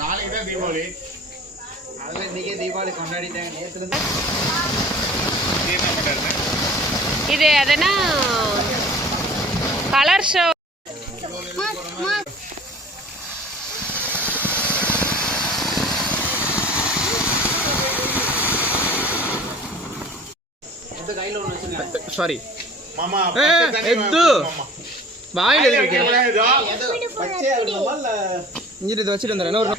நாளைக்கு தான் தீபாவளி. அதெல்லாம் இன்னைக்கே தீபாவளி கொண்டாடிட்டாங்க. நேற்று இது எதுனா கலர் ஷோ. சாரி மாமா எது வாயில வைக்கிறேன். இஞ்சி இதை வச்சுட்டு வந்துடுறேன். ஒரு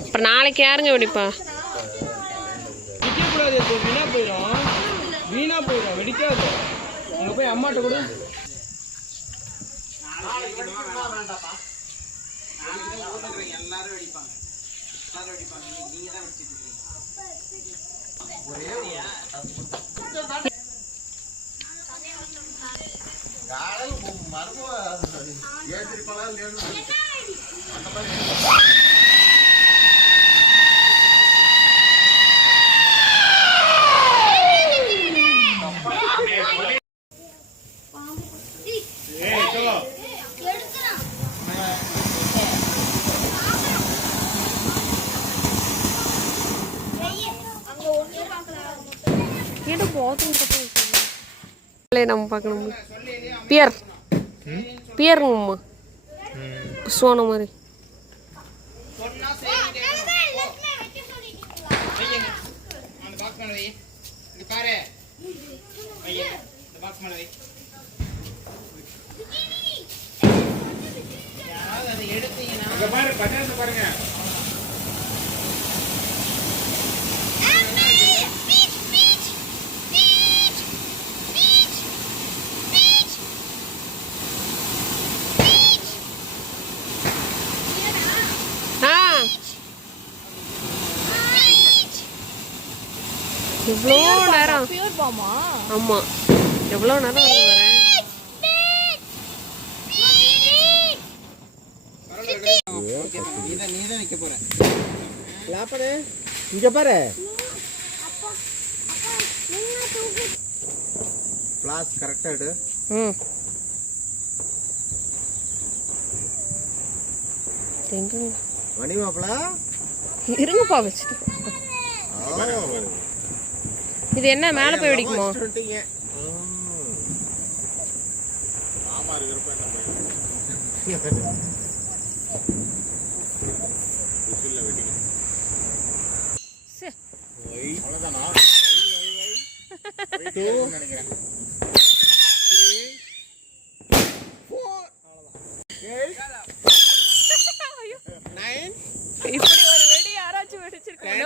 அப்புறம் நாளைக்கு யாருங்க வெடிப்பா? வீணா போயிடும், வீணா போயிடும், வெடிக்காது. அங்கே போய் அம்மாட்ட கூட எல்லாரும் வெடிப்பாங்க. நீங்க தான் வெடிச்சிட்டு நம்ம பார்க்கணும். பியர் பியருங்கம்மா, புஷ்வான மாதிரி. பாருங்க எவ்வளோ நேரம். ஆமா, எவ்வளோ நேரம் வந்து வரேன். இங்க பாரு, கிளாஸ் கரெக்டா எடு. மணி மாப்பிள இருங்கப்பா வச்சுட்டு. இது என்ன மேல போய் வெடிக்குமா? ஆமா இருக்கிறப்ப என்ன அவ்வளவுதானா? நினைக்கிறேன். இப்படி ஒரு வெடி யாராச்சும் வெடிச்சிருக்காங்க.